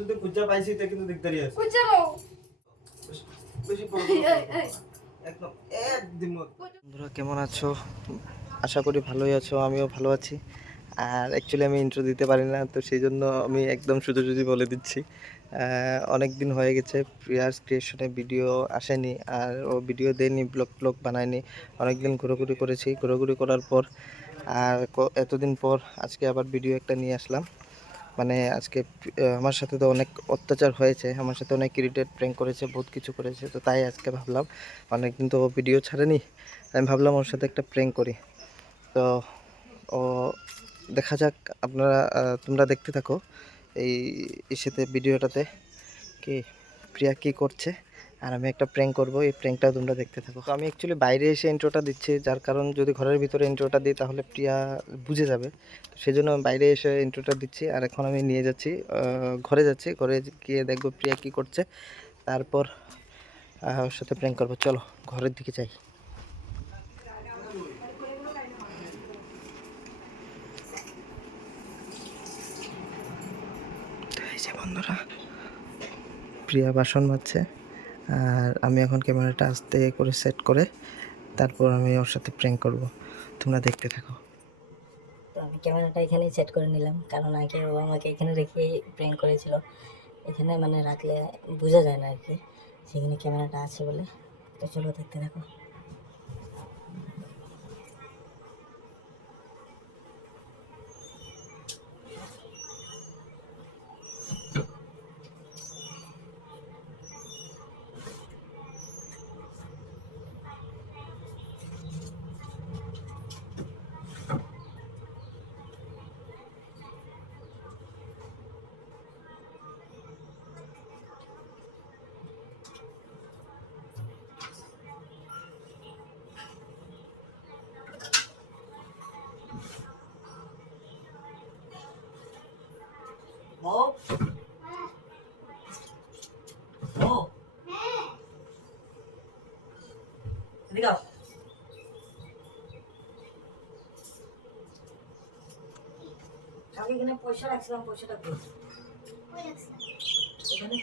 যদি খুঁজা পাইছি তা কিন্তু দিকদারি আছে। বুঝছ বেশি- বেশি। একদম একদম বন্ধুরা কেমন আছো? আশা করি ভালোই আছো আমিও ভালো আছি। আর অ্যাকচুয়ালি আমি ইন্ট্রো দিতে পারি না তো সেই জন্য আমি একদম শুধু শুধু বলে দিচ্ছি। অনেক দিন হয়ে গেছে প্রিয়ার্স ক্রিয়েশনে ভিডিও আসেনি আর ও ভিডিও দেয়নি ব্লগ ব্লগ বানায়নি। অনেক দিন ঘোরাঘুরি করেছি ঘোরাঘুরি করার পর আর এতদিন পর আজকে আবার ভিডিও একটা নিয়ে আসলাম। মানে আজকে আমার সাথে তো অনেক অত্যাচার হয়েছে, আমার সাথে অনেক ইরিটেট প্র্যাঙ্ক করেছে, বহুত কিছু করেছে, তো তাই আজকে ভাবলাম অনেক কিন্তু তো ভিডিও ছাড়েনি, আমি ভাবলাম ওর সাথে একটা প্র্যাঙ্ক করি। তো ও, দেখা যাক, আপনারা তোমরা দেখতে থাকো, এই সাথে ভিডিওটাতে কি, প্রিয়া কী করছে? আর আমি একটা প্র্যাঙ্ক করব, এই প্র্যাঙ্কটা তোমরা দেখতে থাকো। তো আমি অ্যাকচুয়ালি বাইরে এসে ইন্ট্রোটা দিচ্ছি, যার কারণ যদি ঘরের ভিতরে ইন্ট্রোটা দিই তাহলে প্রিয়া বুঝে যাবে। তো সেই জন্য আমি বাইরে এসে ইন্ট্রোটা দিচ্ছি, আর এখন আমি নিয়ে যাচ্ছি ঘরে যাচ্ছি, ঘরে গিয়ে দেখব প্রিয়া কি করছে। তারপর ওর সাথে প্র্যাঙ্ক করব। চলো, ঘরের দিকে যাই। বন্ধুরা, প্রিয়া বাসন মাজছে। আর আমি এখন ক্যামেরাটা আস্তে করে সেট করে তারপর আমি ওর সাথে প্র্যাঙ্ক করব। তোমরা দেখতে থাকো। তো আমি ক্যামেরাটা এখানে সেট করে নিলাম, কারণ আগে ও আমাকে এখানে রেখে প্র্যাঙ্ক করেছিল। এখানে মানে রাখলে বোঝা যায় না আর কি, সেখানে ক্যামেরাটা আছে বলে। তো চলো দেখতে থাকো বউ বউ এদিকে আও। কালকে এখানে পয়সা রাখছিলাম পয়সাটা এখানে।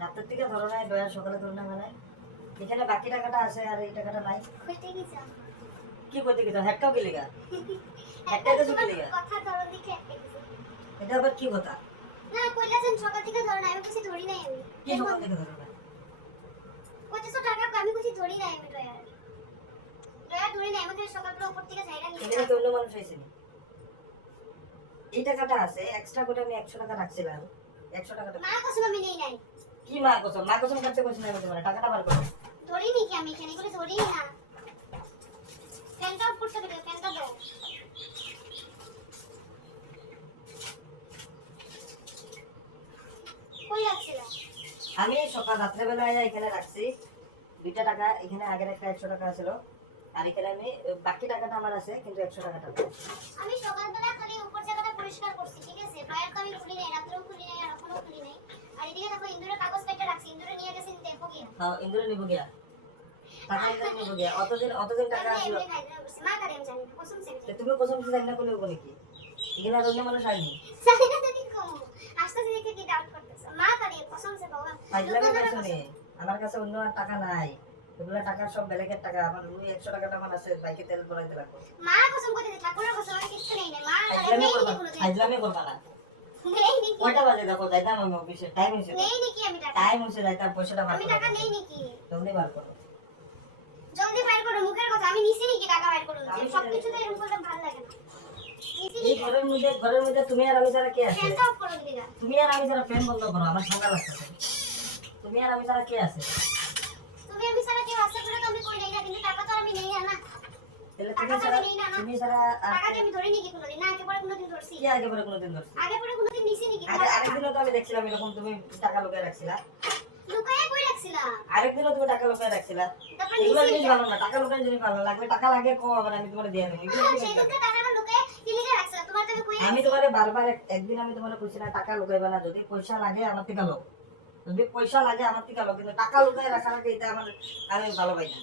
রাত্রে থেকে ধরি নাই দয়া সকালে ধরো না মানে। এখানে বাকি টাকাটা আছে আর এই টাকাটা নাই। কি করতে গেছো হ্যাটকাও গেলে গা? হ্যাটকাও তো গেলে গা? কথা ধরো দেখে এটা আবার কি কথা? না কইলাছেন সকাল থেকে ধরো না আমি কিছু ধরি নাই আমি। কি সকাল থেকে ধরো না পঁচিশশো টাকা আমি কিছু ধরি নাই আমি ড্রয়ার এই টাকাটা আছে এক্সট্রা করে আমি একশো টাকা রাখছিলাম একশো টাকাটা। মা কসম আমি নেই নাই। কি মা কসম? মা কসম কাটতে বলছি না তোমার টাকাটা বার করো। ধরি কি আমি এখানে না। দাও। কই আমি সকাল রাত্রেবেলায় এখানে রাখছি। দুইটা টাকা এখানে আগের একটা একশো টাকা ছিল। আর এখানে আমি বাকি টাকাটা আমার আছে কিন্তু একশো টাকাটা আমি সকালবেলা খালি উপর জায়গাটা পরিষ্কার করছি ঠিক আছে? ড্রয়ার তো আমি খুলি নাই রাত্রেও খুলি নাই আর এখনও খুলি নাই। আর এদিকে দেখো ইন্দুরের কাগজ পেটে রাখছি ইন্দুরে নিয়ে গেছেন দেখো কি হ্যাঁ ইন্দুরে নিবো গিয়া। টাকা ইন্দুরে নিবো গিয়া। অতদিন অতদিন টাকা আসলো। মা কারে আমি জানি না কসম সে তুমি কসম জানি না এখানে আর অন্য মানুষ আসেনি? জানি না কি আসতে দেখে কি ডাউট করতেছ? মা কারে? কসম সে বাবা। আমার কাছে অন্য আর টাকা নাই। এগুলো টাকা সব বেলেগের টাকা আমার ওই একশো টাকাটা আমার আছে বাইকে তেল ভরাইতে লাগবে মা কসম করতে ঠাকুরের কসম আমি কিছু নেই না। মা কারে করবা নি। কয়টা বাজে দেখো যাইতাম আমি অফিসে টাইম হয়েছে। নেই নি কি আমি টাকা? টাইম হয়েছে যাইতাম পয়সাটা আমি টাকা নেই জলদি বার করো। জলদি বাইর করো মুখের কথা। আমি নিছি টাকা বাইর করো? সব কিছু তো এরকম করতে ভালো লাগে না। এই ঘরের মধ্যে ঘরের মধ্যে তুমি আর আমি যারা কে আছে? করো তুমি আর আমি যারা ফ্যান বন্ধ করো আমার ঠান্ডা লাগতেছে তুমি আর আমি যারা কে আছে? আমি সারা কেউ আসতে করে তো আমি কই নাই না কিন্তু টাকা তো আমি নেই না। তাহলে তুমি তো আমি নেই না, না। তুমি যারা টাকা আমি ধরে নিকি কোনোদিন না আগে পরে কোনোদিন ধরছি। কি আগে পরে কোনোদিন ধরছি। আগে পরে কোনোদিন নিছি নাকি? আরে আরেকদিনও তো আমি দেখছিলাম এরকম তুমি টাকা লুকিয়ে রাখছিলা। লুকায়ে কই রাখছিলাম আরেকদিনও তুমি টাকা লুকিয়ে রাখছিলা। এগুলো জিনিস ভালো না টাকা লুকানো জিনিস ভালো লাগবে টাকা লাগে কো আবার আমি তোমার দিয়ে দেবো। টাকাটা লুকায়ে তোমার তো আমি কই আমি তোমার বারবার একদিন আমি তোমার কইছি না টাকা লুকাইবা না যদি পয়সা লাগে আমার থেকে লো যদি পয়সা লাগে আমার থেকে লো কিন্তু টাকা লুকাই রাখা লাগে এটা আমার আমি ভালো পাই না।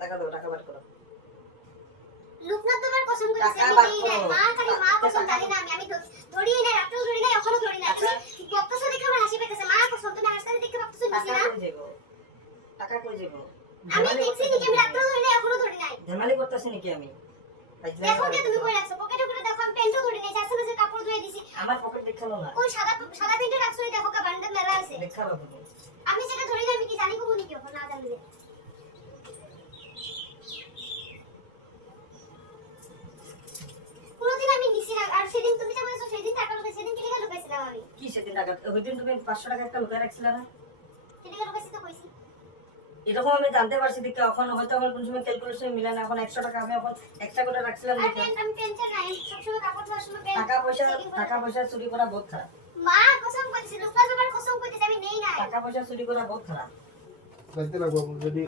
টাকা দাও টাকা বার করো। লুক না কসম করে আমি নাই করো। মা খালি মা কসম জানি না আমি আমি ধ- ধরিই নাই রাতেও ধরি নাই এখনও ধরি নাই। তুমি বক্তব্য দেখে আমার হাসি পেতেছে মা কসম তুমি হাসতে দেখে ভাবতেছো নিছি না টাকা কই যাব আমি দেখছি নাকি আমি রাতেও ধরি নাই এখনও ধরি নাই। ঝামেলি করতেছি নাকি আমি? দেখো কে তুমি কই রাখছো। পকেটে করে দেখো আমি প্যান্টও ধরি নাই চারশো কাপড় ধুয়ে দিছি। আমার পকেট দেখাল না। ওই সাদা সাদা প্যান্টে রাখছো দেখো কা বান্ডেল মেলা আছে। দেখাল আমি সেটা ধরি আমি কি জানি কবো নাকি না জানলে কোনোদিন আমি নিছি না আর সেদিন তুমি যে বলেছ সেদিন টাকা লোকে সেদিন কিনে লুকাইছিলাম আমি? কি সেদিন টাকা ওই দিন তুমি পাঁচশো টাকা একটা লুকায় রাখছিলে না? কিনে লুকাইছি তো কইছি। এরকম আমি জানতে পারছি দেখে এখন হয়তো আমার কোন সময় ক্যালকুলেশন মিলে না। এখন একশো টাকা আমি এখন এক্সট্রা করে রাখছিলাম দেখে। টাকা পয়সা টাকা পয়সা চুরি করা বহুত খারাপ। মা কসম কইছি লুকা জবার কসম কইতেছি আমি নেই নাই। টাকা পয়সা চুরি করা বহুত খারাপ। লাগতে লাগবো যদি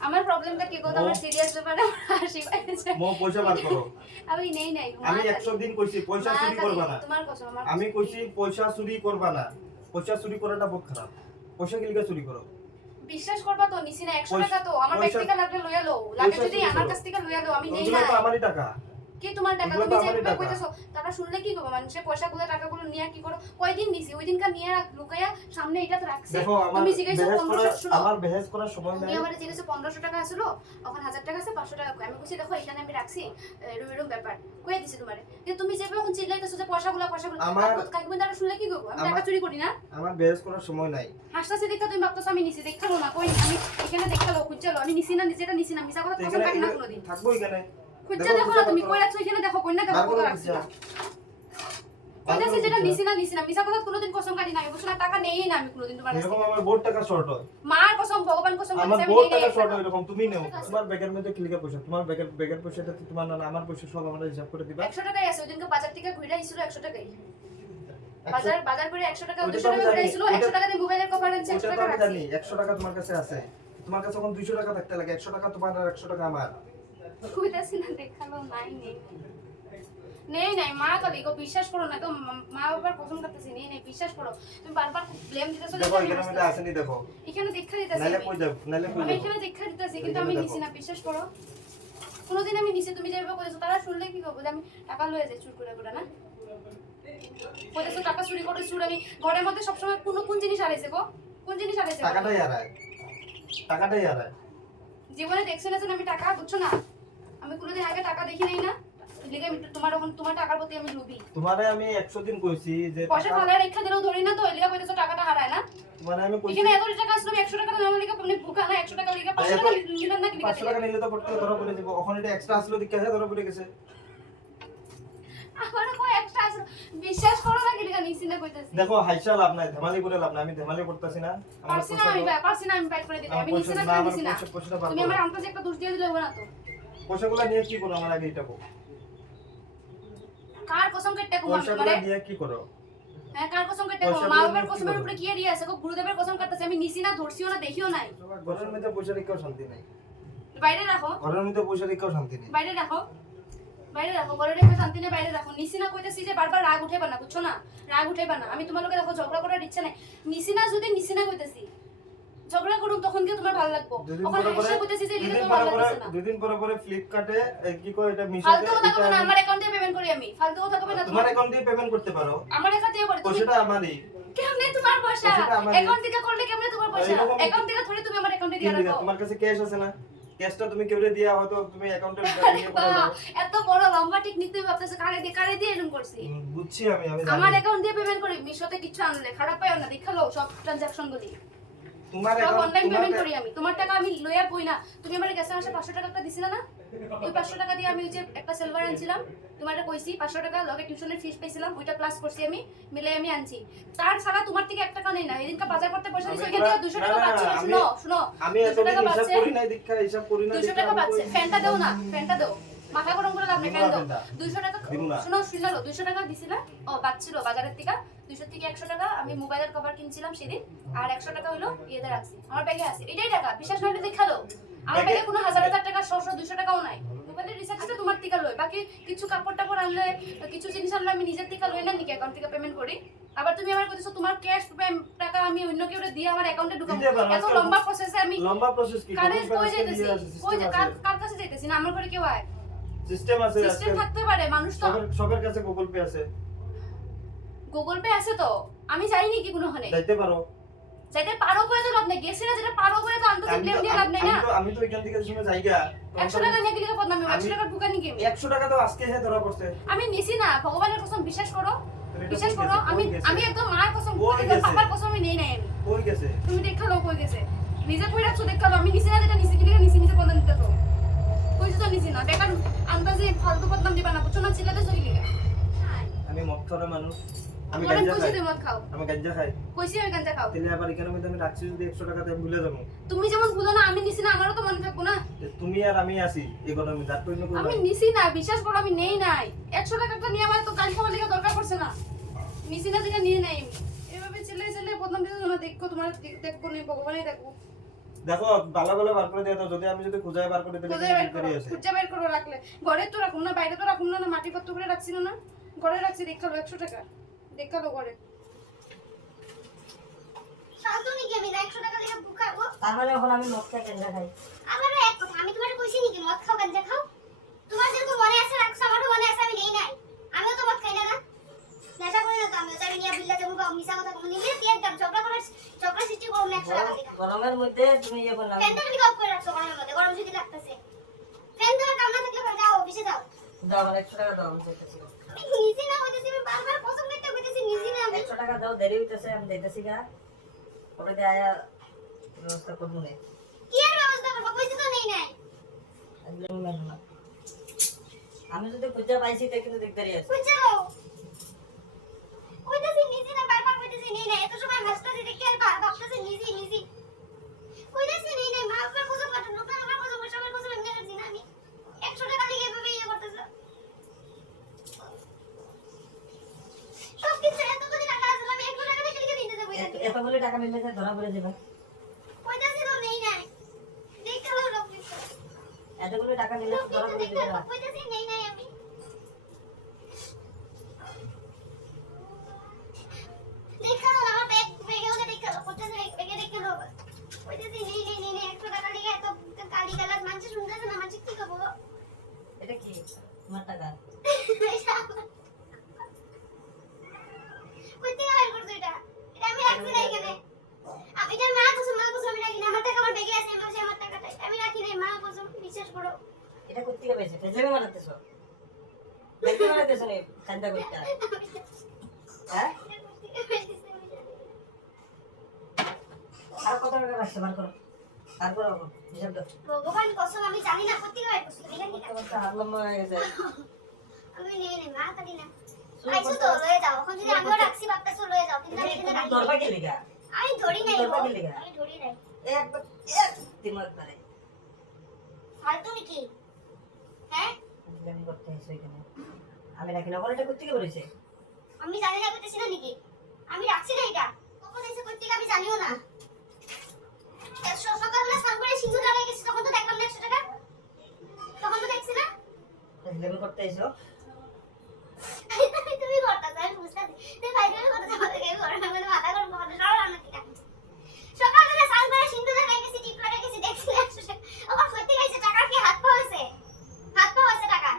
আমার প্রবলেমটা কি কথা? আমার সিরিয়াস ব্যাপারে হাসি পাইছে। মো পয়সা বার করো। আমি নেই নাই। আমি খালি- একশো দিন কইছি পয়সা মা চুরি করবা না। তোমার কসম আমি কইছি পয়সা চুরি করবা না। পয়সা চুরি করাটা বহুত খারাপ। পয়সা কি লিগা চুরি করো। বিশ্বাস করবা তো নিছি না 100 টাকা তো আমার ব্যক্তিগত লাগলে লইয়া লও। লাগে যদি আমার কাছ থেকে লইয়া লও আমি নেই না। তো আমারই টাকা। কি তোমার টাকা? তুমি যে টাকা। কইতেছো তারা শুনলে কি করবে? মানুষের পয়সাগুলো টাকাগুলো নিয়ে কি করো কয়দিন নিছি? ওই দিনকার নিয়ে রাখ লুকাইয়া সামনে এটা তো রাখছি। তুমি জিজ্ঞাসা বেহেস 1500 আমার বেহেস করার সময় নাই। আমার জিজ্ঞেস পনেরোশো টাকা আসছিল এখন হাজার টাকা আছে পাঁচশো টাকা আমি কইছি দেখো এখানে আমি রাখছি এরম ব্যাপার। কয়ে দিছি তোমারে। কিন্তু তুমি যেভাবে এখন চিল্লাইতেছো যে পয়সাগুলো পয়সাগুলো আমার- কাকিমা তারা শুনলে কি করব? আমি টাকা চুরি করি না। আমার বেহেস করার সময় নাই। হাসতাছি দেখা তুমি ভাবতেছো আমি নিছি দেখাল না কই? আমি এখানে দেখাল খুঁজছালো আমি নিছি না নিজেটা নিছি না মিছা কথা কসম কাটি না কোনোদিন? থাকব এখানে? খুঁজছা দেখো, না তুমি বার কই রাখছো এখানে দেখো রাখছি খুঁজে। কইতাছি যেটা নিছি না নিছি না। মিছা কথা কোনোদিন কসম কাটি না আমি টাকা নেই না আমি কোনোদিন তোমার এরকম আমার বহুত টাকা শর্ট হয়। মার কসম ভগবান কসম আমার টাকা শর্ট হয় এরকম তুমি নেও। তোমার ব্যাগের মধ্যে পয়সা? তোমার ব্যাগের ব্যাগের পয়সাটা তো তোমার না আমার পয়সা সব আমরা হিসাব করে দিবা। একশো টাকাই আছে ওইদিনকে বাজার থেকে ঘুরে আইছিল একশো টাকাই। একশো- বাজার বাজার করে একশো টাকা ওইটা দুশো তো আমি টাকা ঘুরে আইছিল টাকা দিয়ে মোবাইলের কভার আনছে টাকা রাখছি টাকা তোমার কাছে আছে। তোমার কাছে এখন দুইশো টাকা থাকতে লাগে একশো টাকা তোমার আর একশো টাকা আমার। কইতাছি না দেখাল নাই নেই। নেই নাই মা কালি গো বিশ্বাস করো না তো মা- মা বাবার কসম করতেছি নেই নেই বিশ্বাস করো। তুমি বারবার ব্লেম দিতেছো দেখো আমি এখানে মধ্যে আসেনি দেখো। এখানে দেখা দিতেছি নাইলে কই যাও নাইলে কই যাও এখানে দেখা দিতেছি কিন্তু আমি নিছি না বিশ্বাস করো। কোনোদিন আমি নিছি তুমি যেভাবে তারা শুনলে কি করব যে আমি টাকা লয়ে যাই চুর করে করে না? কইতেছো টাকা চুরি করে চুর আমি ঘরের মধ্যে সবসময় কোনো কোন জিনিস হারাইছে গো? কোন জিনিস হারাইছে টাকাটাই হারায়। টাকাটাই হারায়। জীবনে দেখছ না আমি টাকা বুঝছ না? আমি কোনোদিন আগে টাকা দেখি নাই না? আমি তোমার এখন তোমার টাকার প্রতি আমি লোভী। তোমারে আমি একশো দিন কইছি যে পয়সা রেখা দিলেও ধরি না তো কইতেছো টাকাটা হারায় না। তোমারে আমি কইছি এখানে এত টাকা আসলো একশো টাকা নেওয়ার লিগে আপনি ভুকা না একশো টাকা লিগে পাঁচশো টাকা নিলেন না কি লিগে পাঁচশো টাকা নিলে তো পড়তে ধরা পড়ে যাব। ওখানে এটা এক্সট্রা আসলো দিকে ধরা পড়ে গেছে। আমার কয় এক্সট্রা আসলো। বিশ্বাস করো না কি নিছি না কইতেছি। দেখো হাইসা লাভ নাই ধেমালি করে লাভ নাই। আমি ধেমালি করতেছি না। আমার পয়সা আমি। পারছি না আমি করে দিতে। আমি নিছি না না। নিছি তুমি আমার আন্তাজে একটা দোষ দিয়ে দিলে হবে না তো। পয়সাগুলো নিয়ে কি করো আমার আগে এটা বলো? কার কসম কেটে কম পয়সাগুলো নিয়ে কি করো? হ্যাঁ কার কসম কেটে পয়সাগুলো মা বাবার কসমের উপরে কি এরিয়া আছে? গো গুরুদেবের কসম কাটতেছে। আমি নিছি না ধরছিও না দেখিও নাই। ঘরের মধ্যে পয়সা রেখেও শান্তি নেই। বাইরে রাখো। ঘরের মধ্যে পয়সা রেখেও শান্তি নেই। বাইরে রাখো। বাইরে রাখো। ঘরে রেখে শান্তি নেই বাইরে রাখো। নিসি না কইতেছি যে বারবার রাগ উঠেবা না বুঝছ না? রাগ উঠেবা না। আমি তোমার লোকে দেখো ঝগড়া করার ইচ্ছা নাই। নিসি না যদি নিসি না কইতেছি। ঝগড়া করুন তখন কি তোমার ভালো লাগবো। ওখানে হাসি কইতেছি যে লিখে তোমার ভালো পরে লাগতেছে না। দুদিন পরে পরে ফ্লিপকার্টে কি কয় এটা মিশোতে ফালতু কথা কবে না আমার অ্যাকাউন্টে পেমেন্ট করি আমি। ফালতু কথা কবে না তোমার অ্যাকাউন্ট পেমেন্ট করতে পারো। আমার অ্যাকাউন্ট করে তুমি পয়সাটা আমারই। কেমনে তোমার পয়সা? অ্যাকাউন্ট থেকে করলে কেমনে তোমার পয়সা? অ্যাকাউন্ট থেকে ধরে তুমি আমার অ্যাকাউন্টে দিয়ে রাখো। তোমার কাছে ক্যাশ আছে না? ক্যাশটা তুমি কেউরে দিয়া হয়তো তুমি অ্যাকাউন্টে এত বড় লম্বা টেকনিক তুমি ভাবতেছো কারে দিয়ে কারে দিয়ে এরকম করছি? বুঝছি আমি আমি আমার অ্যাকাউন্ট দিয়ে পেমেন্ট করি মিশোতে কিছু আনলে খারাপ পাইও না দেখাল সব ট্রানজাকশন গুলি। তোমার অনলাইন পেমেন্ট করি আমি। তোমার টাকা আমি লইয়া বই না। তুমি আমার গ্যাসের মাসে পাঁচশো টাকা একটা না? ওই পাঁচশো টাকা দিয়ে আমি ওই যে একটা সিলভার আনছিলাম। তোমার কইছি পাঁচশো টাকা লগে টিউশনের ফিস পাইছিলাম ওইটা প্লাস করছি আমি মিলে আমি আনছি। তার ছাড়া তোমার থেকে এক টাকা নেই। না এদিনকে বাজার করতে পয়সা দিচ্ছি আমি ওইখান থেকে দুশো টাকা না, পাচ্ছি আমি- শুনো শুনো। দুশো টাকা পাচ্ছে। না দুশো দীক্ষা টাকা পাচ্ছে। ফ্যানটা দাও না ফ্যানটা দাও। মাথা গরম করে লাভ নেই দিব? ফ্যান না। দাও ফ্যানটা। দুইশো টাকা শুনো শুনালো দুইশো টাকা দিছিলা? ও বাচ্ছিল বাজারের থেকে। দুইশো থেকে একশো টাকা আমি মোবাইলের কভার কিনছিলাম সেদিন। আর একশো টাকা হলো ইয়েতে রাখছি। আমার ব্যাগে আছে। এটাই টাকা বিশ্বাস না হলে দেখাল আমার ব্যাগে- ব্যাগে কোনো হাজার হাজার টাকা ছশো দুইশো টাকাও নাই। মোবাইলের রিচার্জটা তোমার টিকা লই বাকি কিছু কাপড় টাপড় আনলে কিছু জিনিস আনলে আমি নিজের টিকা লই না নাকি? অ্যাকাউন্ট থেকে পেমেন্ট করি। আবার তুমি আমার কইছো তোমার ক্যাশ টাকা আমি অন্য কেউ দিয়ে আমার অ্যাকাউন্টে ঢুকাবো। এত লম্বা প্রসেসে আমি লম্বা প্রসেস কি? কারে কই যাইতেছি? কই যে কার কার কাছে যাইতেছি না? আমার ঘরে কেউ আয়। সিস্টেম আছে সিস্টেম থাকতে পারে মানুষ তো সবার কাছে গুগল পে আছে। গুগল পে আছে তো? আমি যাইনি কি কোনো হনে যাইতে পারো। যাইতে পারো করে তো লাভ নেই? গেছি না যেটা পারো করে তো? আনতে আমি ব্লেম দিয়ে লাভ নেই না? আমি তো এখান থেকে সময় যাইগা একশো টাকা নিয়ে গেলে বদনামি একশো আমি- টাকা ঢুকানি কি একশো টাকা তো আজকে হ্যাঁ ধরা পড়ছে। আমি নিছি না। ভগবানের কসম বিশ্বাস করো। বিশ্বাস করো আমি আমি একদম মার কসম কই একদম গেছে? পাপার কসম আমি নেই নাই আমি। কই গেছে? তুমি দেখা লো কই গেছে। নিজে কই রাখছো দেখা আমি নিছি না যেটা নিছি কিলিকে নিছি নিছে বদনাম দিতে তো। কইছো তো নিছি না বেকার আন্দাজে ফালতু বদনাম দিবা না বুঝছ না? চিল্লাতে চলি গিয়ে আমি মদ মানুষ। আমি তোমার খাই। তুমি আমি গাঞ্জা খাই। কইছি আমি গাঞ্জা খাও। তাহলে আবার এখানে মধ্যে আমি রাখছি যদি একশো টাকা দিয়ে ভুলে যাব। তুমি যেমন বুঝো না আমি নিছি না আমারও তো মনে থাকব না। তুমি আর আমি আছি অন্য আমি নাই। নিছি না বিশ্বাস করো আমি নেই নাই। একশো টাকাটা নিয়ে আমার তো গাড়ি খাওয়ার লেগে দরকার পড়ছে না। নিছি না যেটা নিয়ে নাই। আমি। এভাবে ছেলে ছেলে বদনাম দিতে না দেখো তোমার দেখ- দেখব নি ভগবানই দেখব। দেখো ভালো ভালো বার করে দিয়ে দাও যদি আমি যদি খুঁজায় বার করে দিলে খুঁজে বের করো খুঁজে বের করো রাখলে। ঘরে তো রাখুন না বাইরে তো রাখুন না না মাটি পত্র করে রাখছিল না? ঘরে রাখছি দেখাল টাকা। দেখাল ঘরে। শান্তনি কি আমি টাকা দিয়ে বুকাবো তাহলে এখন আমি মদ খাই কেন খাই। আমারও এক কথা আমি তোমার কইছি নাকি মদ খাও গাঞ্জা খাও? তোমার যেরকম মনে আছে রাখছো আমারও মনে আছে আমি নেই নাই। আমিও তো মদ খাই না নেশা করি না তো নিয়ে বিল্লা যাব বা মিশা কথা কোনো নিলে কি একদম করার সৃষ্টি করব না টাকা গরমের মধ্যে তুমি ইয়ে ফ্যানটা অফ করে রাখছো গরমের মধ্যে গরম যদি লাগতেছে। ফ্যান না থাকলে পরে যাও অফিসে যাও। দাও আমার একশো টাকা দাও আমি দিতেছি আমি নিজে না হইতেছি আমি বারবার পছন্দ করতে হইতেছি নিজে না আমি। একশো টাকা দাও দেরি হইতেছে আমি গা। পরে দিয়ে ব্যবস্থা করব না। কি আর ব্যবস্থা করব? তো নেই নাই। না। আমি যদি খুঁজে পাইছি তো কিন্তু দেখতে আছে। যাও কইতেছি নিজে না বারবার কইতেছি নেই নাই এত সময় হাসতেছি দেখে আর ভা- ভাবতেছি নিজে নিজে। কইতেছি নেই নাই মা বাবার কসম আমার কসম সবার কসম এমনি রাখছি না আমি। একশো টাকা লিখে এভাবে ইয়ে করতেছে। সব কিছু এত করে টাকা আছে আমি একশো টাকা লিখে লিখে দিতে যাব এত- এতগুলো টাকা নিলে ধরা পড়ে যাবে। কইতেছি তো নেই নাই। দেখাল সব এতগুলো টাকা নিলে ধরা পড়ে যাবে দেখাল না কইতেছি নেই নাই আমি দেখাল আমার ব্যাগ ব্যাগে ওকে দেখাল কইতেছি ব্যাগে দেখাল কইতেছি নেই নেই নেই নেই একশো টাকা লিখে এত কালি গালাজ মানুষ শুনতেছে না মানুষ কি করব এটা কি তোমার টাকা কইতে হয় করছ এটা এটা আমি রাখছি না এখানে আমি এটা মা কসম মা কসম আমি রাখি না আমার টাকা আমার ব্যাগে আছে আমি বলছি আমার টাকাটা আমি রাখি নাই মা কসম বিশ্বাস করো এটা করতে গিয়ে পেয়েছে ফেজলামি মারাতেছ দেখতে মারাতেছ নি কান্দা করতে হ্যাঁ? আর কত টাকা রাখছে বার করো। তারপর হিসাব দাও। ভগবান কসম আমি জানি না করতে হয় করছ এটা কি তোমার তো হয়ে গেছে। আমি নেই নেই মা কাটি না। আইছো তো লয়ে যাও। এখন যদি আমিও রাখছি বাপটা লয়ে যাও কিন্তু আমি এখানে রাখি। নাই। দরবার কে আমি ধরি নাই দরবার কি লিগা? আমি ধরি নাই। এক এক দিমাগ পারে ফালতু নাকি? হ্যাঁ? করতে এখানে। আমি রাখি না এটা করতে বলেছে? আমি জানি না করতেছি না নাকি? আমি রাখছি না এটা। কখন এসে করতে আমি জানিও না। সকালবেলা স্নান করে সিঁদুর লাগাই গেছি তখন তো দেখলাম না একশো টাকা। তখন তো দেখছি না। করতে এসো। তুমি করতে চাই বুঝতে তুমি বাইরে করতে চাও আমাকে করে মাথা গরম করে সকালবেলা স্নান করে সিঁদুর লাগাই গেছি টিপ লাগাই গেছি দেখছি একশো টাকা। গাইছে টাকা কি হাত পা হয়েছে হাত পা হয়েছে টাকা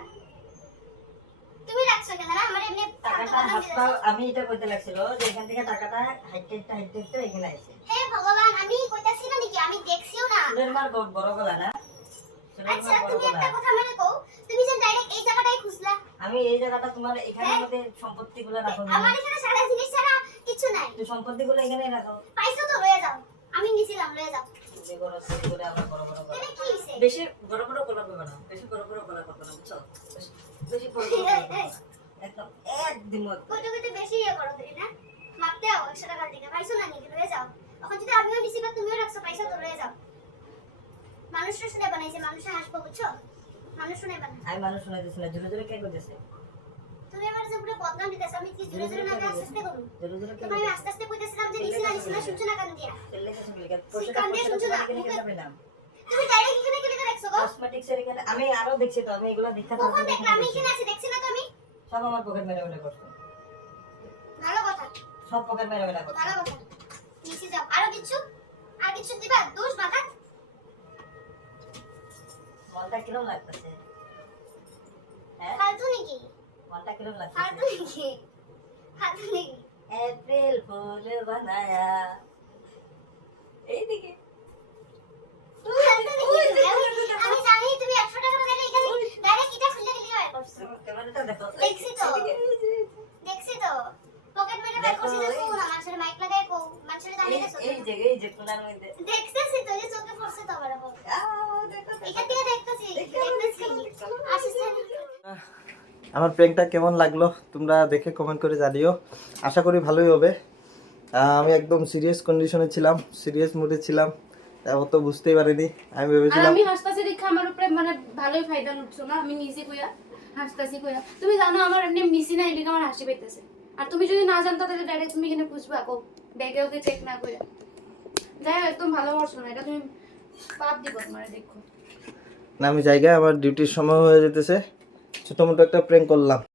তুমি রাখছো কেন না আমার এমনি টাকাটা হাত আমি এটা কইতে লাগছিল যে এখান থেকে টাকাটা হাইটে হাইটে হাইটে হাইটে এখানে আসে হে ভগবান আমি কইতাছি না নাকি? আমি দেখছিও না। সুরের মার বড় গলা না? আচ্ছা তুমি একটা কথা মানে কও তুমি যে ডাইরেক্ট এই জায়গাটাই খুঁজলা। আমি এই জায়গাটা তোমার এখানের মধ্যে সম্পত্তি গুলো রাখো আমার এখানে সারা জিনিস ছাড়া কিছু নাই। তুমি সম্পত্তি গুলো রাখো। পাইছো তো রয়ে যাও। আমি নিছিলাম রয়ে যাও। বেশি বড় বড় গলা করবে না বেশি বড় বড় গলা করবে না বুঝছ? বেশি- বড়। একদম একদম কইতে কইতে বেশি ইয়ে করো তুমি না? মাপতে আও একশো টাকার দিকে। পাইছো না নাকি? রয়ে যাও। এখন যদি আমিও নিছি বা তুমিও রাখছো পাইছো তো রয়ে যাও। মানুষের শুনে বানাইছে মানুষে হাসবো বুঝছ? মানুষ শুনে বানাই আমি মানুষ শোনা দিচ্ছি না জোরে জোরে কে করতেছে? তুমি আমার যে পুরো বদনাম দিতেছো আমি কি জোরে জোরে না আস্তে আস্তে করুন জোরে জোরে কে আমি আস্তে আস্তে কইতেছিলাম যে নিছি না নিছি না শুনছো না কেন দিয়া? তেলে কে শুনলি কেন? পয়সাটা কান দিয়ে শুনছো না? তোমার এখানে কেন পেলাম তুমি ডাইরেক্ট এখানে কেলে রাখছো গো? কসমেটিক্স এর এখানে আমি আরও দেখছি তো আমি এগুলো দেখা কখন আমি এখানে আছি দেখছি না তো আমি? সব আমার পকেট মেরে মেরে করছে। ভালো কথা। সব পকেট মেরে মেলা করছে। ভালো কথা। নিচে যাও। আরও কিছু? আর কিছু দিবা? দোষ বাতা মনটা কিরম লাগতেছে? হ্যাঁ? ফালতু নাকি? মনটা কিরম লাগতেছে? ফালতু নাকি? ফালতু নাকি? এপ্রিল ফুল বানায়া। এইদিকে। আমি জানি তুমি 100 টাকা দিলে এখানে ডাইরেক্ট এটা খুলে দিলে হয় করছ ক্যামেরাটা দেখো দেখছি তো। এইদিকে, এই যে, এই যে। দেখছি তো। পকেট মেরে বের করছি তো কোন মানুষের মাইক লাগাই কো মানুষের দাঁড়িয়ে গেছো এই যে এই যে কোনার মধ্যে। দেখতেছি তো যে চোখে পড়ছে তো আমার দেখতেছি দেখতেছি। প্র্যাঙ্কটা কেমন লাগল? তোমরা দেখে কমেন্ট করে জানিও। আশা করি ভালোই হবে। আমি একদম সিরিয়াস কন্ডিশনে ছিলাম সিরিয়াস মুডে ছিলাম। অত বুঝতেই পারিনি। আমি ভেবেছিলাম আমি হাসতাছি দেখে আমার উপরে মানে ভালোই ফায়দা লুটছো না? আমি নিজে কইয়া হাসতাছি কইরা। তুমি জানো আমার এমনি মিসি না এদিকে আমার হাসি পাইতেছে। আর তুমি যদি না জানতো তাহলে ডাইরেক্ট তুমি এখানে খুঁজবা কো ব্যাগে ওকে চেক না কইরা। যাই হোক, একদম ভালো করছ না এটা তুমি পাপ দিব তোমার দেখো। না আমি জায়গায় আমার ডিউটির সময় হয়ে যেতেছে। ছোটো মোটো একটা প্রেম করলাম।